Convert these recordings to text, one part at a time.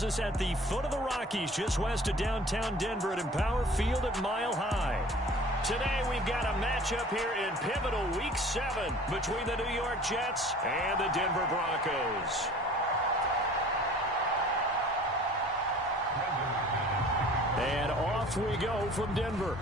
Is at the foot of the Rockies, just west of downtown Denver at Empower Field at Mile High. Today we've got a matchup here in pivotal Week 7 between the New York Jets and the Denver Broncos. And off we go from Denver.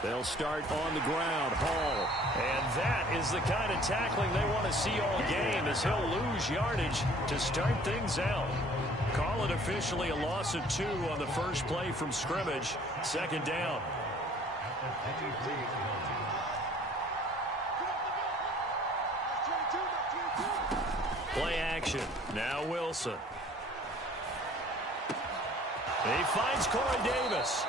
They'll start on the ground. Hall. And that is the kind of tackling they want to see all game, as he'll lose yardage to start things out. Call it officially a loss of 2 on the first play from scrimmage. Second down. Play action. Now Wilson. He finds Corey Davis.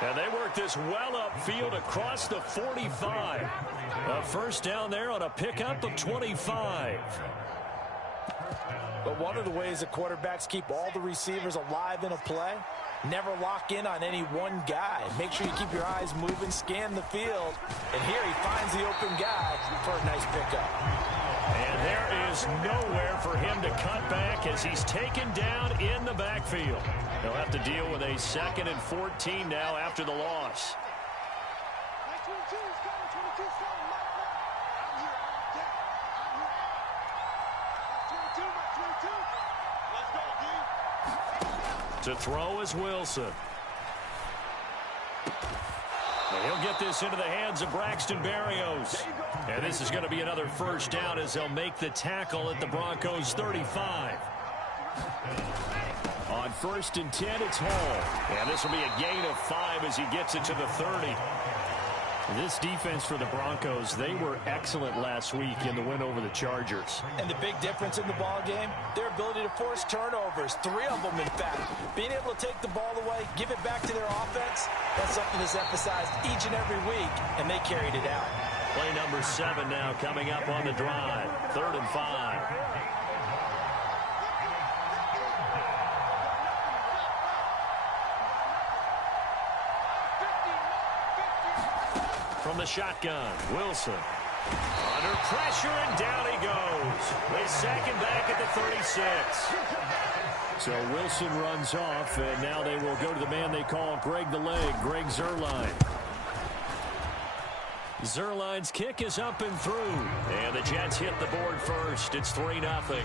And they work this well upfield across the 45. A first down there on a pickup of 25. But one of the ways that quarterbacks keep all the receivers alive in a play, never lock in on any one guy. Make sure you keep your eyes moving, scan the field. And here he finds the open guy for a nice pickup. And there is nowhere for him to cut back as he's taken down in the backfield. He'll have to deal with a 2nd and 14 now after the loss. To throw is Wilson. And he'll get this into the hands of Braxton Berrios. And this is going to be another first down as they'll make the tackle at the Broncos 35. On 1st and 10, it's Hall. And this will be a gain of 5 as he gets it to the 30. This defense for the Broncos, they were excellent last week in the win over the Chargers. And the big difference in the ball game, their ability to force turnovers, 3 of them in fact. Being able to take the ball away, give it back to their offense, that's something that's emphasized each and every week, and they carried it out. Play number 7 now coming up on the drive. 3rd and 5. From the shotgun, Wilson. Under pressure, and down he goes. They sack him back at the 36. So Wilson runs off, and now they will go to the man they call Greg the Leg, Greg Zuerlein. Zuerlein's kick is up and through. And the Jets hit the board first. It's 3-0.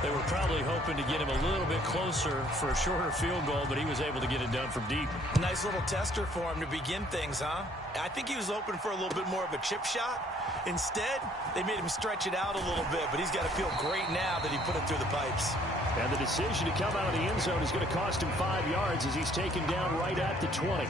They were probably hoping to get him a little bit closer for a shorter field goal, but he was able to get it done from deep. Nice little tester for him to begin things, huh? I think he was hoping for a little bit more of a chip shot. Instead, they made him stretch it out a little bit, but he's got to feel great now that he put it through the pipes. And the decision to come out of the end zone is going to cost him 5 yards as he's taken down right at the 20.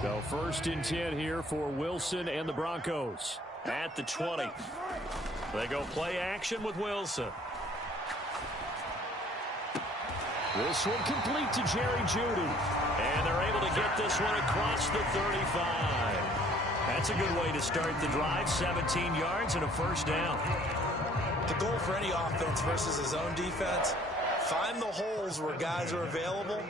So 1st and 10 here for Wilson and the Broncos at the 20. They go play action with Wilson. This one complete to Jerry Jeudy. And they're able to get this one across the 35. That's a good way to start the drive. 17 yards and a first down. The goal for any offense versus his own defense, find the holes where guys are available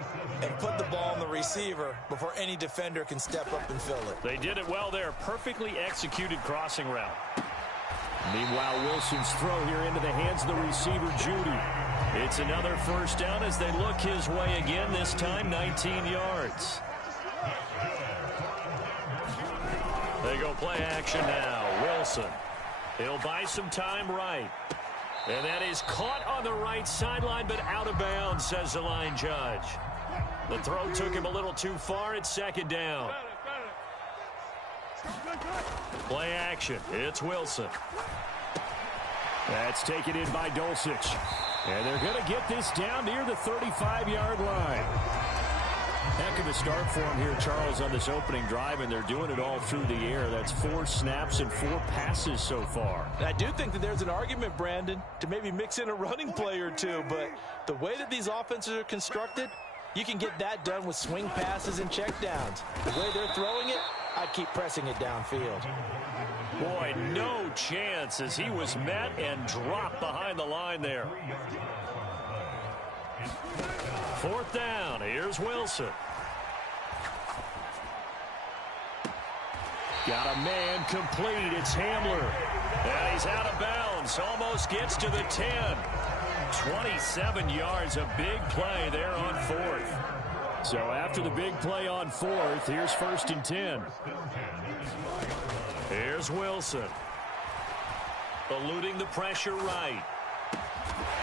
and put the ball on the receiver before any defender can step up and fill it. They did it well there. Perfectly executed crossing route. Meanwhile, Wilson's throw here into the hands of the receiver, Jeudy. It's another first down as they look his way again, this time 19 yards. They go play action now. Wilson. He'll buy some time right. And that is caught on the right sideline, but out of bounds, says the line judge. The throw took him a little too far. It's 2nd down. Play action. It's Wilson. That's taken in by Dulcich. And they're going to get this down near the 35-yard line. Heck of a start for him here, Charles, on this opening drive, and they're doing it all through the air. That's 4 snaps and 4 passes so far. And I do think that there's an argument, Brandon, to maybe mix in a running play or two, but the way that these offenses are constructed, you can get that done with swing passes and checkdowns. The way they're throwing it, I'd keep pressing it downfield. Boy, no chance as he was met and dropped behind the line there. 4th down. Here's Wilson. Got a man complete. It's Hamler. And he's out of bounds. Almost gets to the 10. 27 yards. A big play there on 4th. So after the big play on 4th, here's 1st and 10. Here's Wilson. Eluding the pressure right.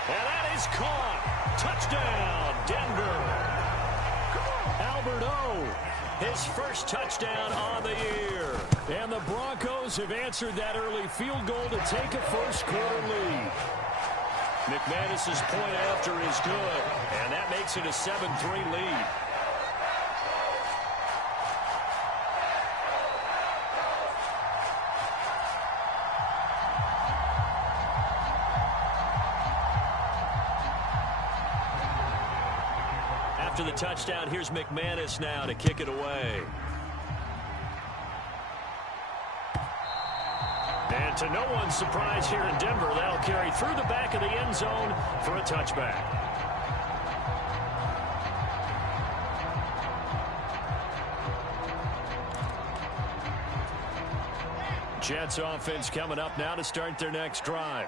And that is caught. Touchdown, Denver. Albert O, his first touchdown on the year. And the Broncos have answered that early field goal to take a first-quarter lead. McManus's point after is good, and that makes it a 7-3 lead. After the touchdown, here's McManus now to kick it away. And to no one's surprise here in Denver, that'll carry through the back of the end zone for a touchback. Jets offense coming up now to start their next drive.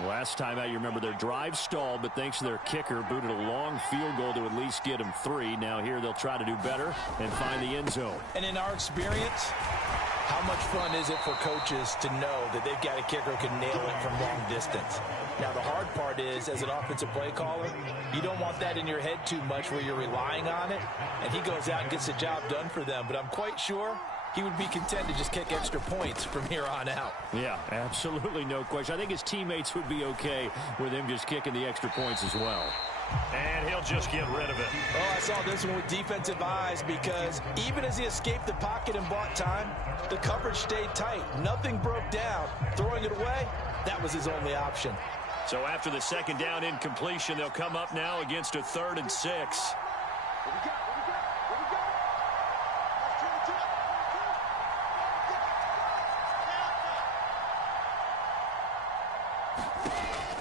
Last time out, you remember their drive stalled, but thanks to their kicker, booted a long field goal to at least get them 3. Now here they'll try to do better and find the end zone. And in our experience, how much fun is it for coaches to know that they've got a kicker who can nail it from long distance? Now, the hard part is, as an offensive play caller, you don't want that in your head too much where you're relying on it, and he goes out and gets the job done for them. But I'm quite sure he would be content to just kick extra points from here on out. Yeah, absolutely no question. I think his teammates would be okay with him just kicking the extra points as well. And he'll just get rid of it. Oh, I saw this one with defensive eyes because even as he escaped the pocket and bought time, the coverage stayed tight. Nothing broke down. Throwing it away, that was his only option. So after the second down incompletion, they'll come up now against a 3rd and 6.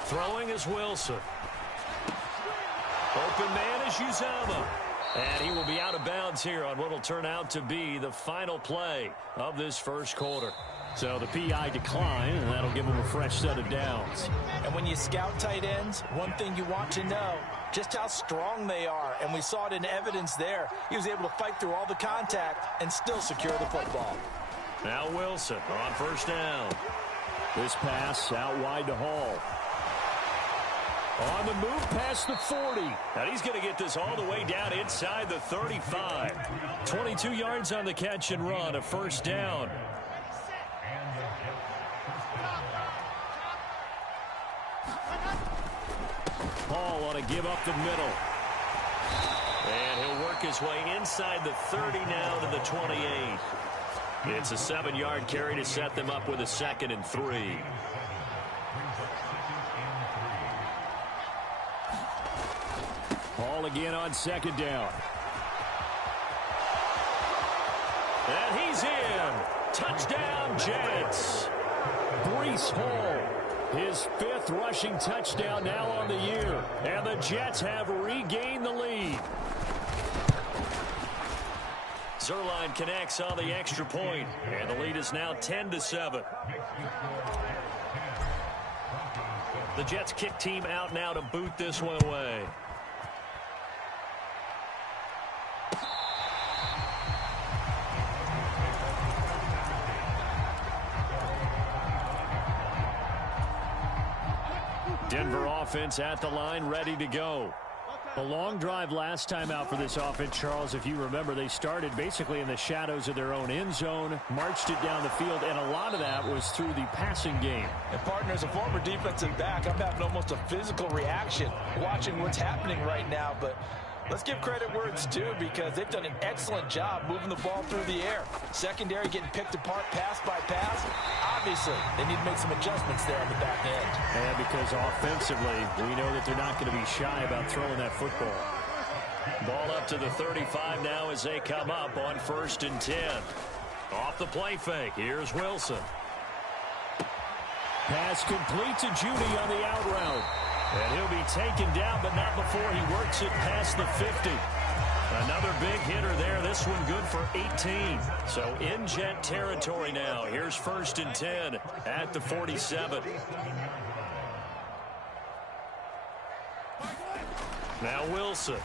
Throwing is Wilson. Open man is Uzama. And he will be out of bounds here on what will turn out to be the final play of this first quarter. So the PI decline, and that'll give him a fresh set of downs. And when you scout tight ends, one thing you want to know, just how strong they are. And we saw it in evidence there. He was able to fight through all the contact and still secure the football. Now Wilson on 1st down. This pass out wide to Hall. On the move past the 40. And he's going to get this all the way down inside the 35. 22 yards on the catch and run, a 1st down. Hall on a give up the middle. And he'll work his way inside the 30 now to the 28. It's a 7-yard carry to set them up with a 2nd and 3. Hall again on 2nd down. And he's in. Touchdown, Jets. Breece Hall, his 5th rushing touchdown now on the year. And the Jets have regained the lead. Zuerlein connects on the extra point, and the lead is now 10-7. The Jets kick team out now to boot this one away. Denver offense at the line, ready to go. A long drive last time out for this offense, Charles. If you remember, they started basically in the shadows of their own end zone, marched it down the field, and a lot of that was through the passing game. And, partner, as a former defensive back, I'm having almost a physical reaction watching what's happening right now. But Let's give credit where it's due because they've done an excellent job moving the ball through the air. Secondary getting picked apart pass by pass. Obviously, they need to make some adjustments there on the back end. And because offensively, we know that they're not going to be shy about throwing that football. Ball up to the 35 now as they come up on 1st and 10. Off the play fake. Here's Wilson. Pass complete to Judy on the out route. And he'll be taken down, but not before he works it past the 50. Another big hitter there. This one good for 18. So in jet territory now. Here's 1st and 10 at the 47. Now Wilson.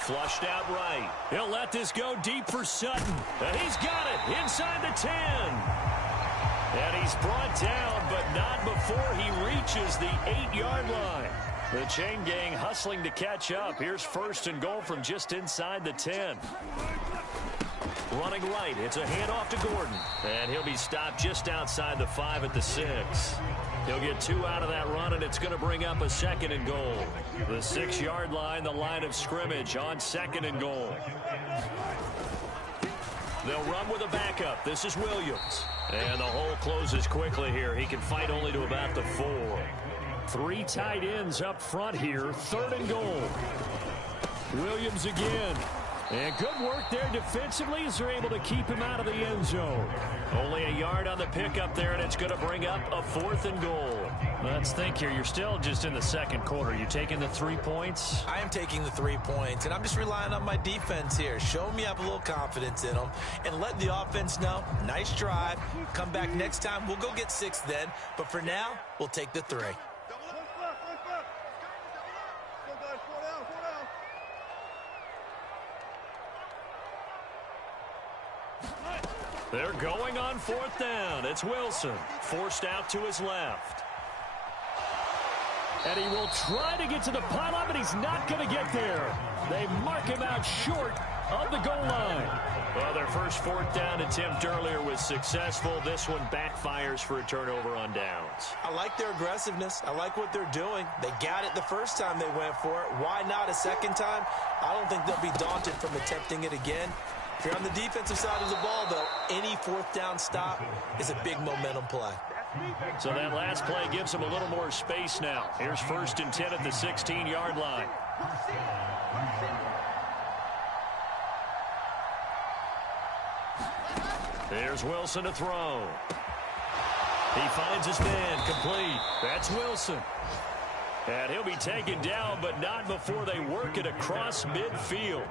Flushed out right. He'll let this go deep for Sutton. And he's got it inside the 10. And he's brought down, but not before he reaches the 8-yard line. The chain gang hustling to catch up. Here's 1st and goal from just inside the 10. Running right. It's a handoff to Gordon. And he'll be stopped just outside the 5 at the 6. He'll get 2 out of that run, and it's going to bring up a 2nd and goal. The 6-yard line, the line of scrimmage on 2nd and goal. They'll run with a backup. This is Williams. And the hole closes quickly here. He can fight only to about the 4. 3 tight ends up front here. 3rd and goal. Williams again. And good work there defensively as they're able to keep him out of the end zone. Only a yard on the pickup there, and it's going to bring up a 4th and goal. Let's think here. You're still just in the 2nd quarter. You taking the 3 points? I am taking the 3 points, and I'm just relying on my defense here. Show me I have a little confidence in them, and let the offense know, nice drive. Come back next time. We'll go get 6 then. But for now, we'll take the 3. They're going on 4th down. It's Wilson, forced out to his left. And he will try to get to the pylon, but he's not going to get there. They mark him out short of the goal line. Well, their first 4th down attempt earlier was successful. This one backfires for a turnover on downs. I like their aggressiveness. I like what they're doing. They got it the first time they went for it. Why not a second time? I don't think they'll be daunted from attempting it again. If you're on the defensive side of the ball, though, any 4th down stop is a big momentum play. So that last play gives them a little more space now. Here's 1st and 10 at the 16-yard line. There's Wilson to throw. He finds his man complete. That's Wilson. And he'll be taken down, but not before they work it across midfield.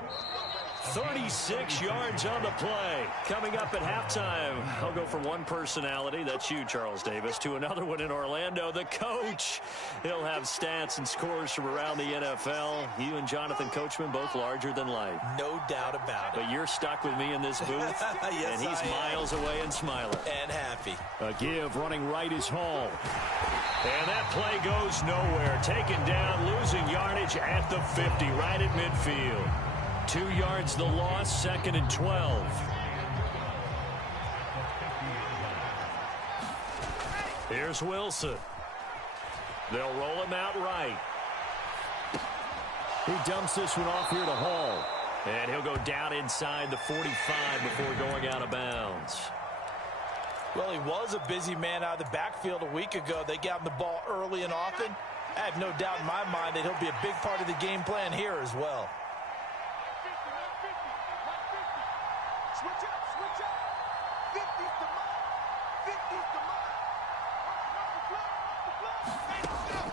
36 yards on the play. Coming up at halftime, I'll go from one personality, that's you, Charles Davis, to another one in Orlando, the coach. He'll have stats and scores from around the NFL. You and Jonathan Coachman, both larger than life. No doubt about it. But you're stuck with me in this booth, yes, and he's miles away and smiling. And happy. A give, running right is Hall. And that play goes nowhere. Taken down, losing yardage at the 50, right at midfield. 2 yards the loss, 2nd and 12. Here's Wilson. They'll roll him out right. He dumps this one off here to Hall. And he'll go down inside the 45 before going out of bounds. Well, he was a busy man out of the backfield a week ago. They got him the ball early and often. I have no doubt in my mind that he'll be a big part of the game plan here as well.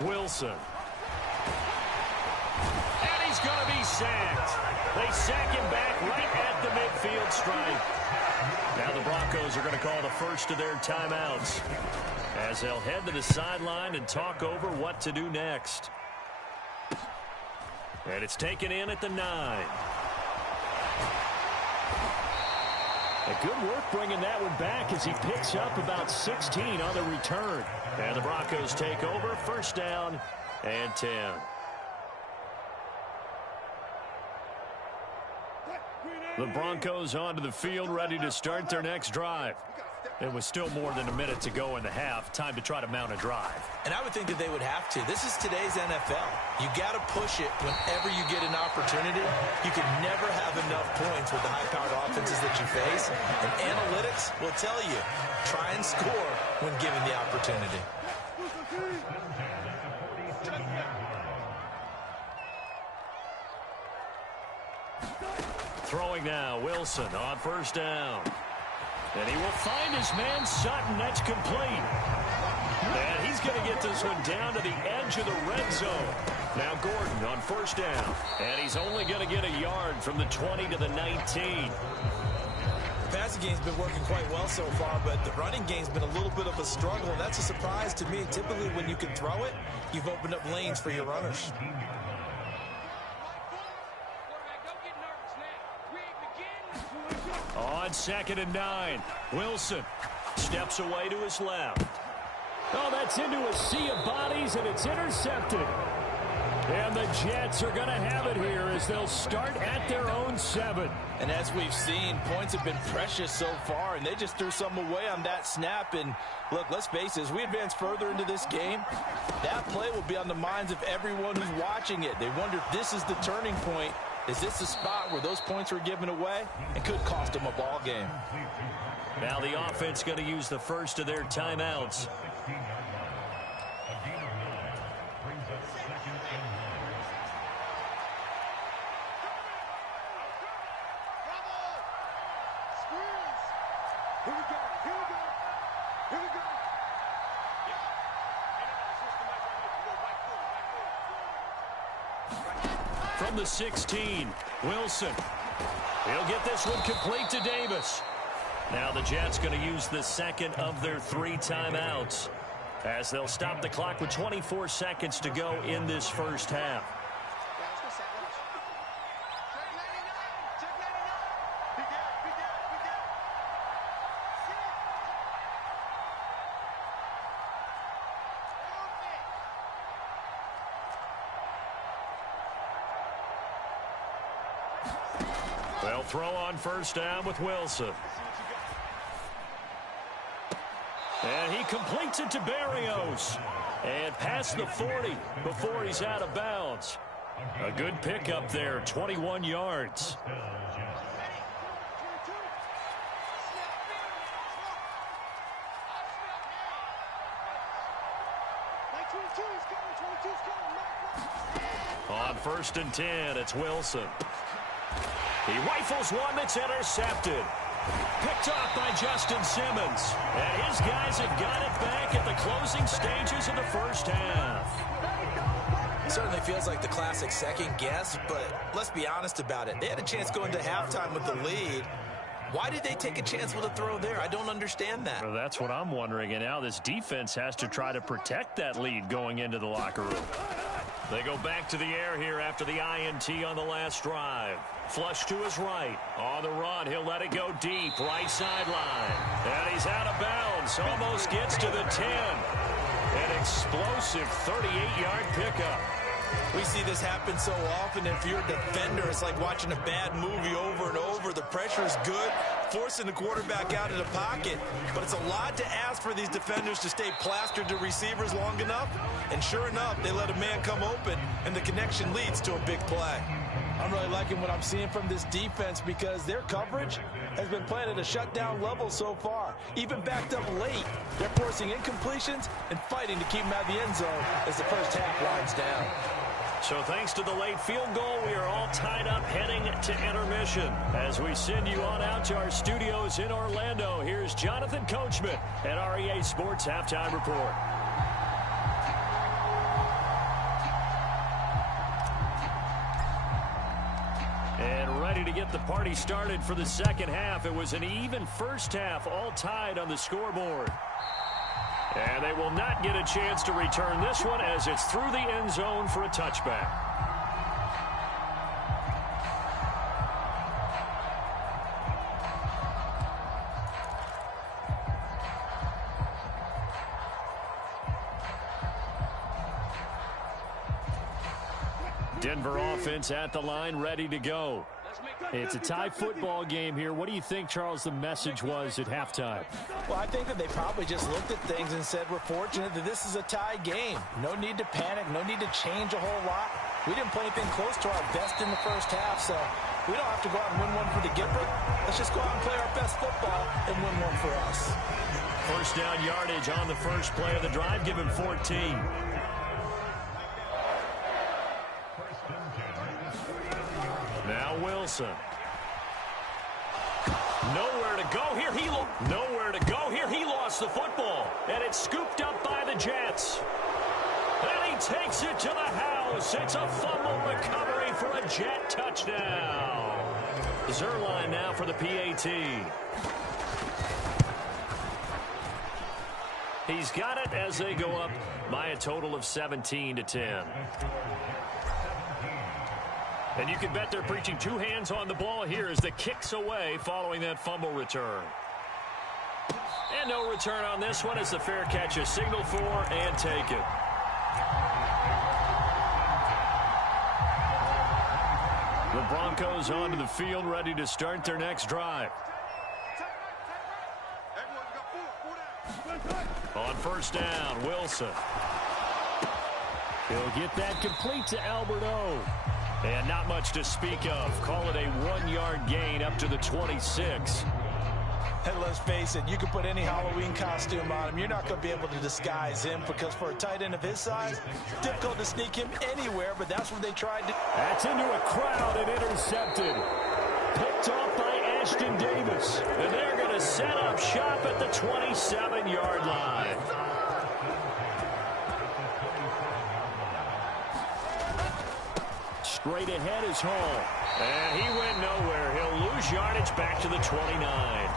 Wilson. And he's going to be sacked. They sack him back right at the midfield stripe. Now the Broncos are going to call the first of their timeouts as they'll head to the sideline and talk over what to do next. And it's taken in at the 9. A good work bringing that one back as he picks up about 16 on the return. And the Broncos take over, 1st down and 10. The Broncos onto the field, ready to start their next drive. It was still more than a minute to go in the half. Time to try to mount a drive. And I would think that they would have to. This is today's NFL. You got to push it whenever you get an opportunity. You can never have enough points with the high-powered offenses that you face. And analytics will tell you, try and score when given the opportunity. Throwing now, Wilson on first down. And he will find his man Sutton. That's complete. And he's going to get this one down to the edge of the red zone. Now Gordon on first down. And he's only going to get a yard from the 20 to the 19. The passing game's been working quite well so far, but the running game's been a little bit of a struggle, and that's a surprise to me. Typically, when you can throw it, you've opened up lanes for your runners. On 2nd and 9, Wilson steps away to his left. Oh, that's into a sea of bodies, and it's intercepted. And the Jets are going to have it here as they'll start at their own 7. And as we've seen, points have been precious so far, and they just threw some away on that snap. And look, let's face it, as we advance further into this game, that play will be on the minds of everyone who's watching it. They wonder if this is the turning point. Is this the spot where those points were given away? It could cost them a ball game. Now the offense going to use the first of their timeouts. From the 16, Wilson. He'll get this one complete to Davis. Now the Jets going to use the second of their 3 timeouts as they'll stop the clock with 24 seconds to go in this first half. They'll throw on first down with Wilson. And he completes it to Berrios. And past the 40 before he's out of bounds. A good pickup there, 21 yards. On 1st and 10, it's Wilson. He rifles one that's intercepted. Picked off by Justin Simmons. And his guys have got it back at the closing stages of the first half. It certainly feels like the classic second guess, but let's be honest about it. They had a chance going to halftime with the lead. Why did they take a chance with a throw there? I don't understand that. Well, that's what I'm wondering. And now this defense has to try to protect that lead going into the locker room. They go back to the air here after the INT on the last drive. Flush to his right. On the run, he'll let it go deep. Right sideline. And he's out of bounds. Almost gets to the 10. An explosive 38-yard pickup. We see this happen so often. If you're a defender, it's like watching a bad movie over and over. The pressure is good, forcing the quarterback out of the pocket. But it's a lot to ask for these defenders to stay plastered to receivers long enough. And sure enough, they let a man come open, and the connection leads to a big play. I'm really liking what I'm seeing from this defense because their coverage has been playing at a shutdown level so far. Even backed up late, they're forcing incompletions and fighting to keep them out of the end zone as the first half winds down. So thanks to the late field goal, we are all tied up heading to intermission. As we send you on out to our studios in Orlando, here's Jonathan Coachman at REA Sports Halftime Report. And ready to get the party started for the second half. It was an even first half, all tied on the scoreboard. And they will not get a chance to return this one as it's through the end zone for a touchback. Denver offense at the line, ready to go. Let's make It's a tie football game here. What do you think, Charles, the message was at halftime? Well, I think that they probably just looked at things and said, we're fortunate that this is a tie game. No need to panic. No need to change a whole lot. We didn't play anything close to our best in the first half, so we don't have to go out and win one for the Gipper. Let's just go out and play our best football and win one for us. First down yardage on the first play of the drive. Give him 14. Now Wilson. Nowhere to go here. Nowhere to go here. He lost the football, and it's scooped up by the Jets. And he takes it to the house. It's a fumble recovery for a Jet touchdown. Zerline now for the PAT. He's got it as they go up by a total of 17-10. And you can bet they're preaching two hands on the ball here as the kick's away following that fumble return. And no return on this one as the fair catch is signaled for and taken. The Broncos onto the field ready to start their next drive. On first down, Wilson. He'll get that complete to Alberto. And not much to speak of. Call it a 1-yard gain up to the 26. And let's face it, you can put any Halloween costume on him. You're not going to be able to disguise him because for a tight end of his size, difficult to sneak him anywhere, but that's what they tried to. That's into a crowd and intercepted. Picked off by Ashton Davis. And they're going to set up shop at the 27-yard line. Straight ahead is Hall. And he went nowhere. He'll lose yardage back to the 29.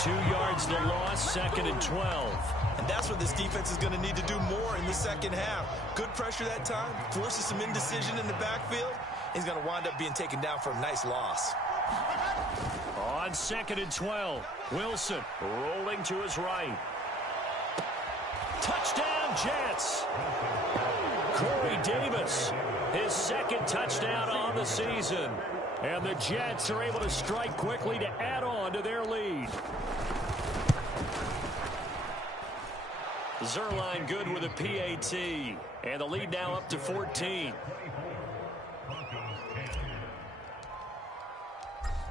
2 yards the loss, 2nd and 12. And that's what this defense is going to need to do more in the second half. Good pressure that time, forces some indecision in the backfield. He's going to wind up being taken down for a nice loss. On 2nd and 12, Wilson rolling to his right. Touchdown, Jets. Corey Davis, his 2nd touchdown on the season. And the Jets are able to strike quickly to add on to their lead. Zerline good with a PAT. And the lead now up to 14.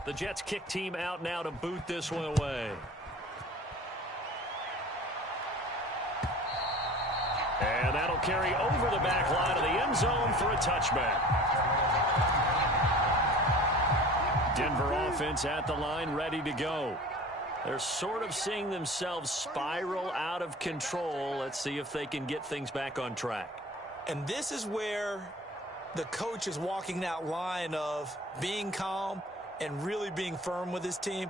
The Jets kick team out now to boot this one away. And that'll carry over the back line of the end zone for a touchback. Denver offense at the line ready to go. They're sort of seeing themselves spiral out of control. Let's see if they can get things back on track. And this is where the coach is walking that line of being calm and really being firm with his team.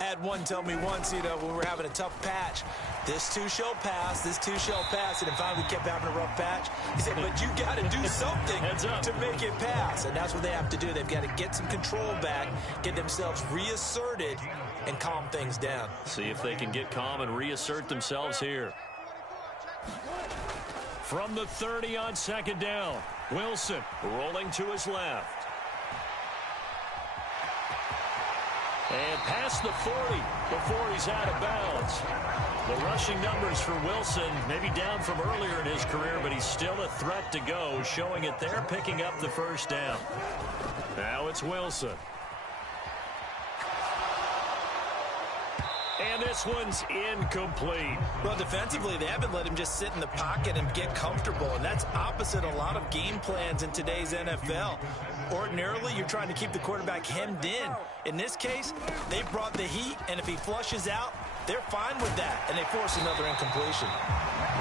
I had one tell me once, when we were having a tough patch, this too shall pass, this too shall pass. And if finally we kept having a rough patch, he said, but you got to do something to make it pass. And that's what they have to do. They've got to get some control back, get themselves reasserted, and calm things down. See if they can get calm and reassert themselves here. From the 30 on 2nd down, Wilson rolling to his left. And past the 40 before he's out of bounds. The rushing numbers for Wilson maybe down from earlier in his career, but he's still a threat to go, showing it there, picking up the first down. Now it's Wilson. And this one's incomplete. Well, defensively, they haven't let him just sit in the pocket and get comfortable, and that's opposite a lot of game plans in today's NFL. Ordinarily, you're trying to keep the quarterback hemmed in. In this case, they brought the heat, and if he flushes out, they're fine with that, and they force another incompletion.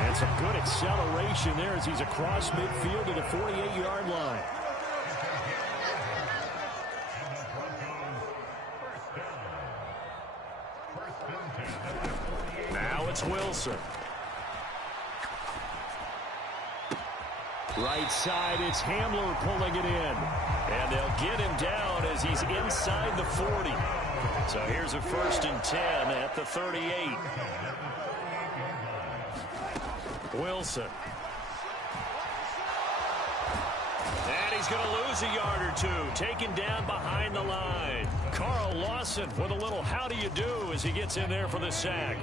And some good acceleration there as he's across midfield to the 48-yard line. Now it's Wilson. Right side, it's Hamler pulling it in. And they'll get him down as he's inside the 40. So here's a 1st and 10 at the 38. Wilson. And he's going to lose a yard or two, taken down behind the line. Carl Lawson with a little how do you do as he gets in there for the sack.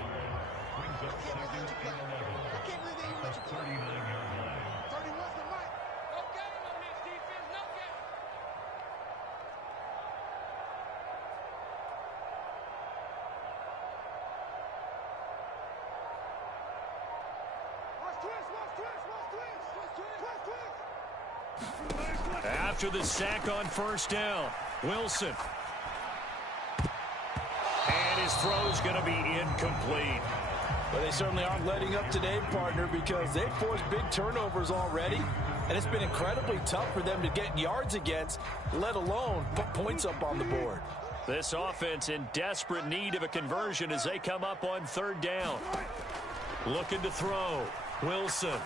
After the sack on first down, Wilson. And his throw's going to be incomplete. Well, they certainly aren't letting up today, partner, because they've forced big turnovers already. And it's been incredibly tough for them to get yards against, let alone put points up on the board. This offense in desperate need of a conversion as they come up on third down. Looking to throw. Wilson.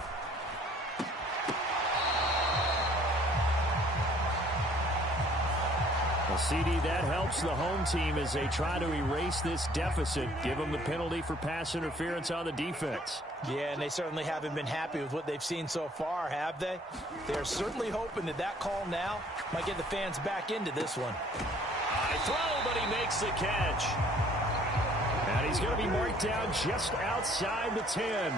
Well, CD, that helps the home team as they try to erase this deficit, give them the penalty for pass interference on the defense. Yeah, and they certainly haven't been happy with what they've seen so far, have they? They're certainly hoping that that call now might get the fans back into this one. High throw, but he makes the catch. And he's going to be marked down just outside the 10.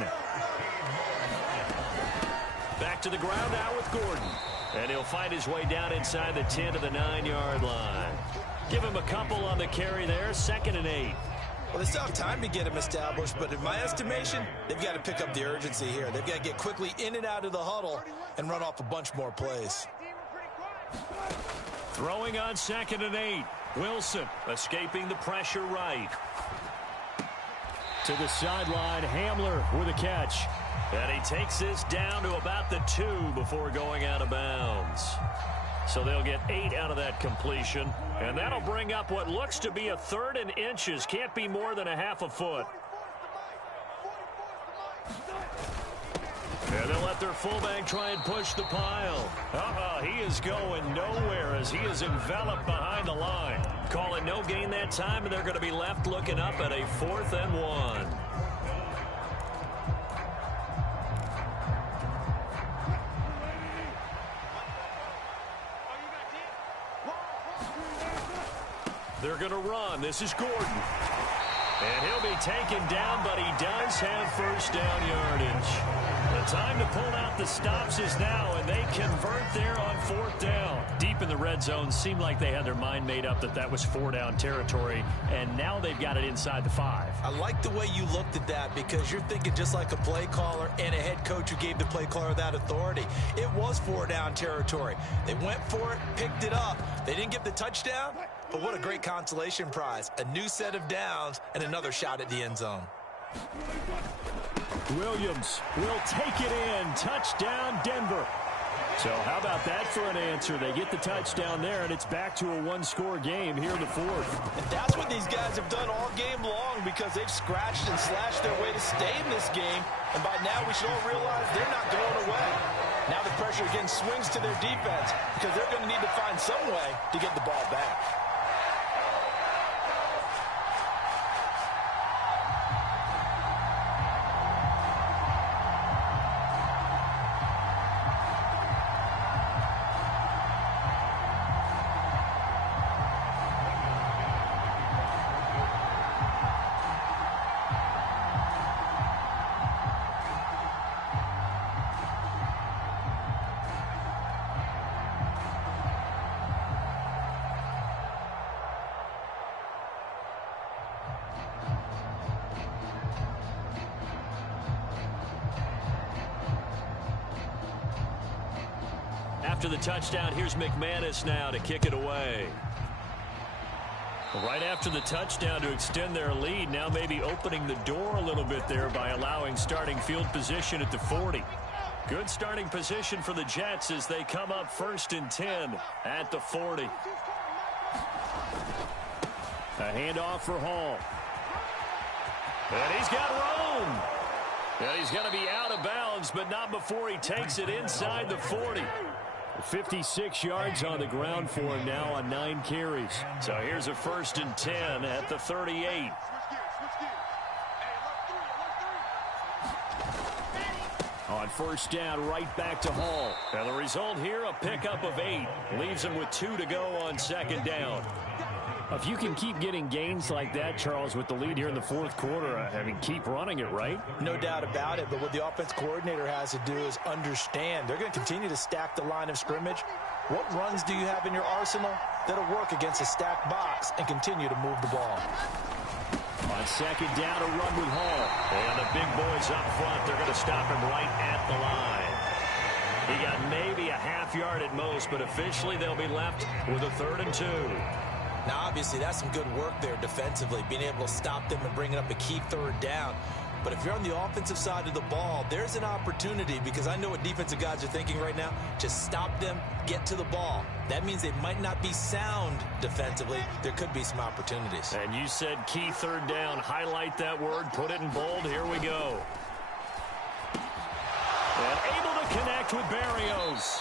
Back to the ground now with Gordon. And he'll find his way down inside the 10 to the 9-yard line. Give him a couple on the carry there, 2nd and 8. Well, they still have time to get him established, but in my estimation, they've got to pick up the urgency here. They've got to get quickly in and out of the huddle and run off a bunch more plays. Throwing on 2nd and 8. Wilson escaping the pressure right. To the sideline, Hamler with a catch. And he takes this down to about the 2 before going out of bounds. So they'll get 8 out of that completion. And that'll bring up what looks to be a 3rd and inches. Can't be more than a half a foot. And they'll let their fullback try and push the pile. He is going nowhere as he is enveloped behind the line. Call it no gain that time, and they're going to be left looking up at a 4th and 1. They're going to run. This is Gordon. And he'll be taken down, but he does have first down yardage. The time to pull out the stops is now, and they convert there on 4th down. Deep in the red zone, seemed like they had their mind made up that was 4-down territory, and now they've got it inside the 5. I like the way you looked at that because you're thinking just like a play caller and a head coach who gave the play caller that authority. It was 4-down territory. They went for it, picked it up. They didn't get the touchdown, but what a great consolation prize. A new set of downs and another shot at the end zone. Williams will take it in. Touchdown, Denver. So how about that for an answer? They get the touchdown there, and it's back to a one-score game here in the 4th. And that's what these guys have done all game long because they've scratched and slashed their way to stay in this game. And by now, we should all realize they're not going away. Now the pressure again swings to their defense because they're going to need to find some way to get the ball back. After the touchdown, here's McManus now to kick it away. Right after the touchdown to extend their lead, now maybe opening the door a little bit there by allowing starting field position at the 40. Good starting position for the Jets as they come up 1st and 10 at the 40. A handoff for Hall. And he's got room. And he's going to be out of bounds, but not before he takes it inside the 40. 56 yards on the ground for him now on 9 carries. So here's a 1st and 10 at the 38. On first down, right back to Hall. And the result here, a pickup of 8. Leaves him with 2 to go on second down. If you can keep getting gains like that, Charles, with the lead here in the fourth quarter, I mean, keep running it, right? No doubt about it, but what the offense coordinator has to do is understand they're going to continue to stack the line of scrimmage. What runs do you have in your arsenal that'll work against a stacked box and continue to move the ball? On second down, a run with Hall. And the big boys up front, they're going to stop him right at the line. He got maybe a half yard at most, but officially they'll be left with a 3rd and 2. Now, obviously, that's some good work there defensively, being able to stop them and bringing up a key 3rd down. But if you're on the offensive side of the ball, there's an opportunity, because I know what defensive guys are thinking right now. Just stop them, get to the ball. That means they might not be sound defensively. There could be some opportunities. And you said key 3rd down. Highlight that word, put it in bold. Here we go. And able to connect with Barrios.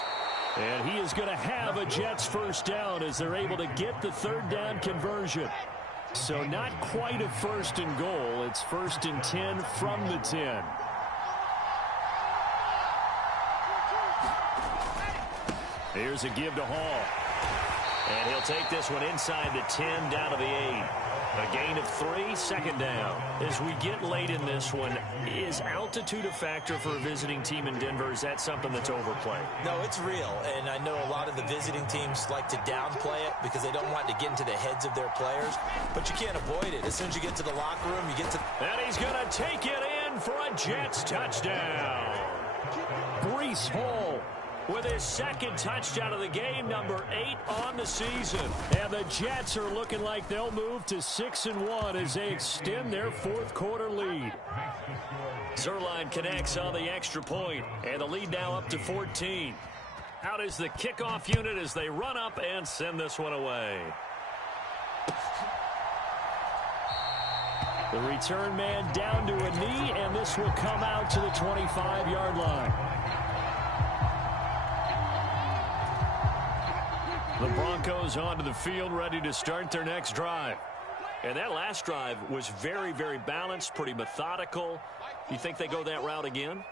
And he is going to have a Jets first down as they're able to get the 3rd down conversion. So not quite a 1st and goal. It's 1st and 10 from the 10. Here's a give to Hall. And he'll take this one inside the 10 down to the 8. A gain of 3, second down. As we get late in this one, is altitude a factor for a visiting team in Denver? Is that something that's overplayed? No, it's real, and I know a lot of the visiting teams like to downplay it because they don't want to get into the heads of their players, but you can't avoid it. As soon as you get to the locker room, you get to... And he's going to take it in for a Jets touchdown. Breece Hall with his 2nd touchdown of the game, number 8 on the season. And the Jets are looking like they'll move to 6-1 as they extend their 4th quarter lead. Zerline connects on the extra point, and the lead now up to 14. Out is the kickoff unit as they run up and send this one away. The return man down to a knee, and this will come out to the 25-yard line. The Broncos onto the field, ready to start their next drive. And that last drive was very, very balanced, pretty methodical. You think they go that route again?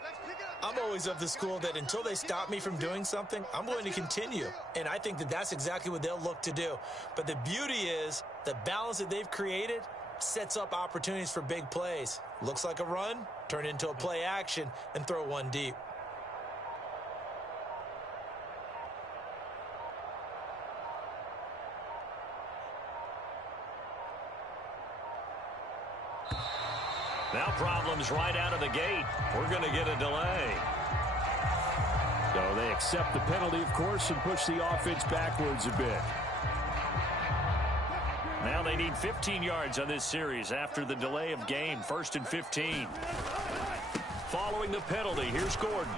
I'm always of the school that until they stop me from doing something, I'm going to continue. And I think that that's exactly what they'll look to do. But the beauty is the balance that they've created sets up opportunities for big plays. Looks like a run, turn into a play action, and throw one deep. Now problems right out of the gate. We're going to get a delay. So they accept the penalty, of course, and push the offense backwards a bit. Now they need 15 yards on this series after the delay of game. 1st and 15. Following the penalty, here's Gordon.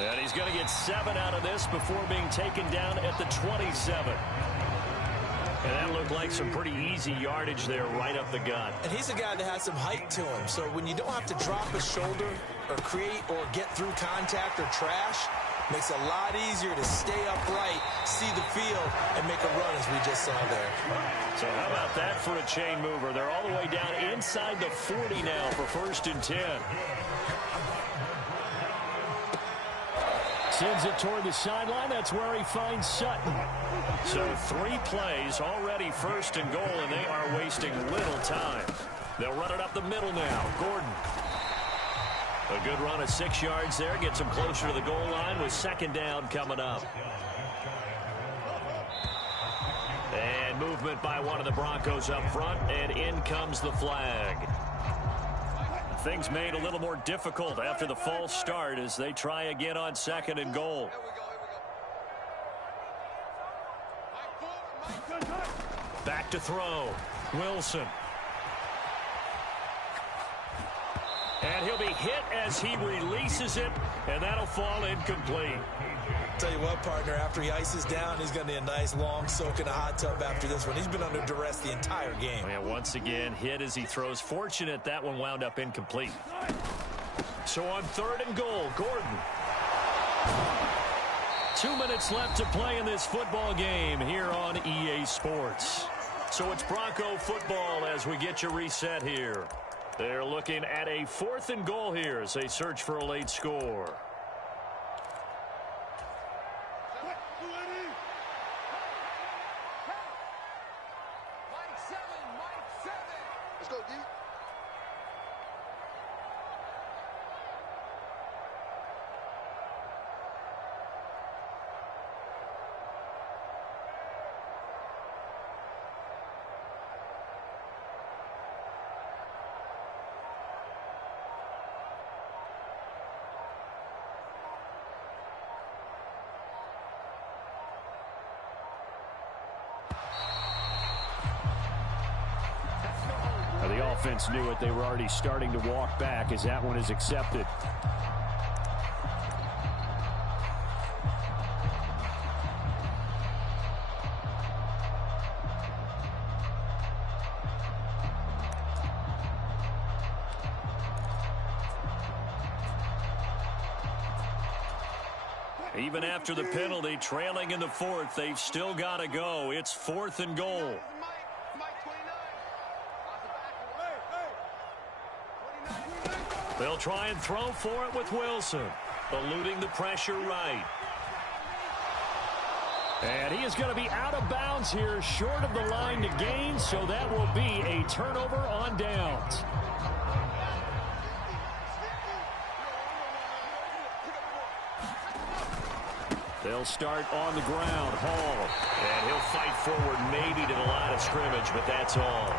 And he's going to get 7 out of this before being taken down at the 27. And that looked like some pretty easy yardage there right up the gut. And he's a guy that has some height to him. So when you don't have to drop a shoulder or create or get through contact or trash, makes it a lot easier to stay upright, see the field, and make a run as we just saw there. So how about that for a chain mover? They're all the way down inside the 40 now for 1st and 10. Sends it toward the sideline. That's where he finds Sutton. So 3 plays already 1st and goal, and they are wasting little time. They'll run it up the middle now. Gordon. A good run of 6 yards there. Gets him closer to the goal line with 2nd down coming up. And movement by one of the Broncos up front, and in comes the flag. Things made a little more difficult after the false start as they try again on 2nd and goal. Back to throw. Wilson. And he'll be hit as he releases it, and that'll fall incomplete. Tell you what, partner, after he ices down, he's going to need a nice long soak in a hot tub after this one. He's been under duress the entire game. Yeah, once again, hit as he throws. Fortunate that one wound up incomplete. So on 3rd and goal, Gordon. 2 minutes left to play in this football game here on EA Sports. So it's Bronco football as we get you reset here. They're looking at a 4th and goal here as they search for a late score. Let's go, D. The offense knew it. They were already starting to walk back as that one is accepted. Even after the penalty, trailing in the 4th, they've still got to go. It's 4th and goal. They'll try and throw for it with Wilson, eluding the pressure right. And he is going to be out of bounds here, short of the line to gain, so that will be a turnover on downs. They'll start on the ground. Hall. And he'll fight forward maybe to the line of scrimmage, but that's all.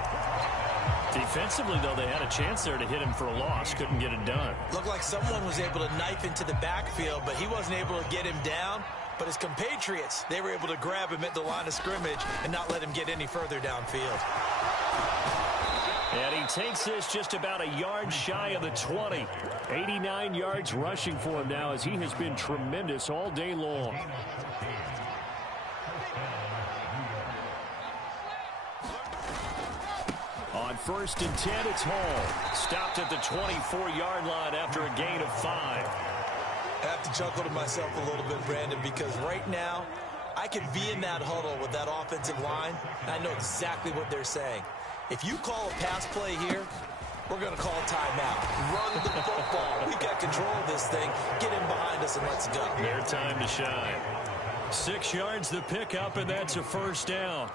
Defensively, though, they had a chance there to hit him for a loss. Couldn't get it done. Looked like someone was able to knife into the backfield, but he wasn't able to get him down. But his compatriots, they were able to grab him at the line of scrimmage and not let him get any further downfield. And he takes this just about a yard shy of the 20. 89 yards rushing for him now as he has been tremendous all day long. On 1st and 10, it's Hall. Stopped at the 24-yard line after a gain of 5. I have to chuckle to myself a little bit, Brandon, because right now I could be in that huddle with that offensive line, and I know exactly what they're saying. If you call a pass play here, we're going to call a timeout. Run the football. We've got control of this thing. Get in behind us and let's go. Their time to shine. 6 yards the pickup, and that's a 1st down.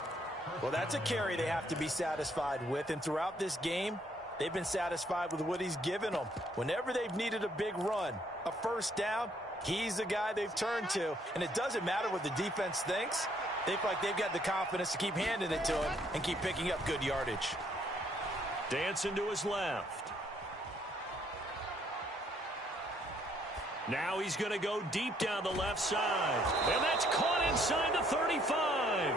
Well, that's a carry they have to be satisfied with, and throughout this game, they've been satisfied with what he's given them. Whenever they've needed a big run, a 1st down, he's the guy they've turned to, and it doesn't matter what the defense thinks. They feel like they've got the confidence to keep handing it to him and keep picking up good yardage. Dancing to his left. Now he's going to go deep down the left side. And that's caught inside the 35.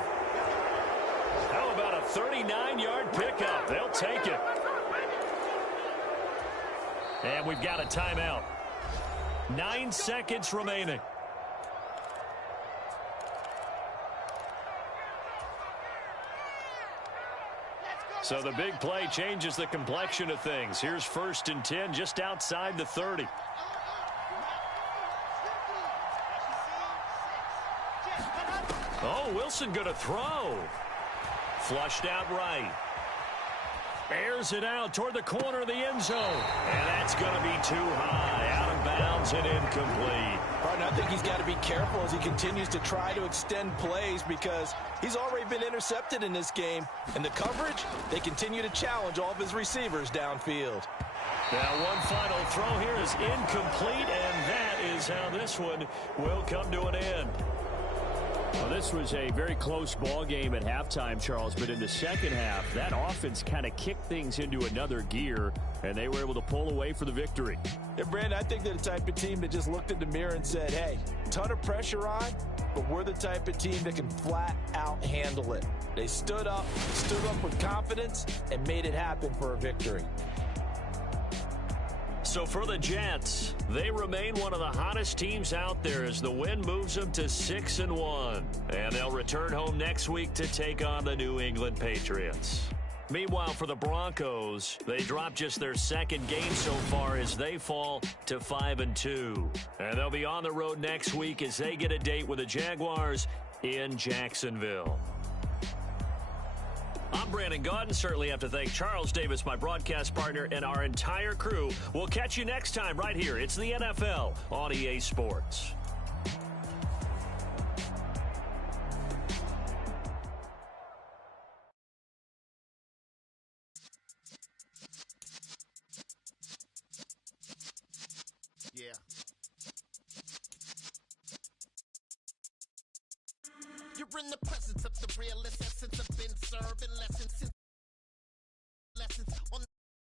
How about a 39-yard pickup? They'll take it. And we've got a timeout. 9 seconds remaining. So the big play changes the complexion of things. Here's 1st and 10 just outside the 30. Oh, Wilson going to throw. Flushed out right. Airs it out toward the corner of the end zone. And that's going to be too high. Out of bounds and incomplete. Pardon, I think he's got to be careful as he continues to try to extend plays because he's already been intercepted in this game. And the coverage, they continue to challenge all of his receivers downfield. Now one final throw here is incomplete, and that is how this one will come to an end. Well, this was a very close ball game at halftime, Charles, but in the second half, that offense kind of kicked things into another gear, and they were able to pull away for the victory. Yeah, Brandon, I think they're the type of team that just looked in the mirror and said, hey, ton of pressure on, but we're the type of team that can flat out handle it. They stood up with confidence, and made it happen for a victory. So for the Jets, they remain one of the hottest teams out there as the win moves them to 6-1. And they'll return home next week to take on the New England Patriots. Meanwhile, for the Broncos, they dropped just their 2nd game so far as they fall to 5-2. And they'll be on the road next week as they get a date with the Jaguars in Jacksonville. I'm Brandon Gaudin. Certainly have to thank Charles Davis, my broadcast partner, and our entire crew. We'll catch you next time right here. It's the NFL on EA Sports. Yeah. You're in the presence of the realest essence. I've been serving lessons since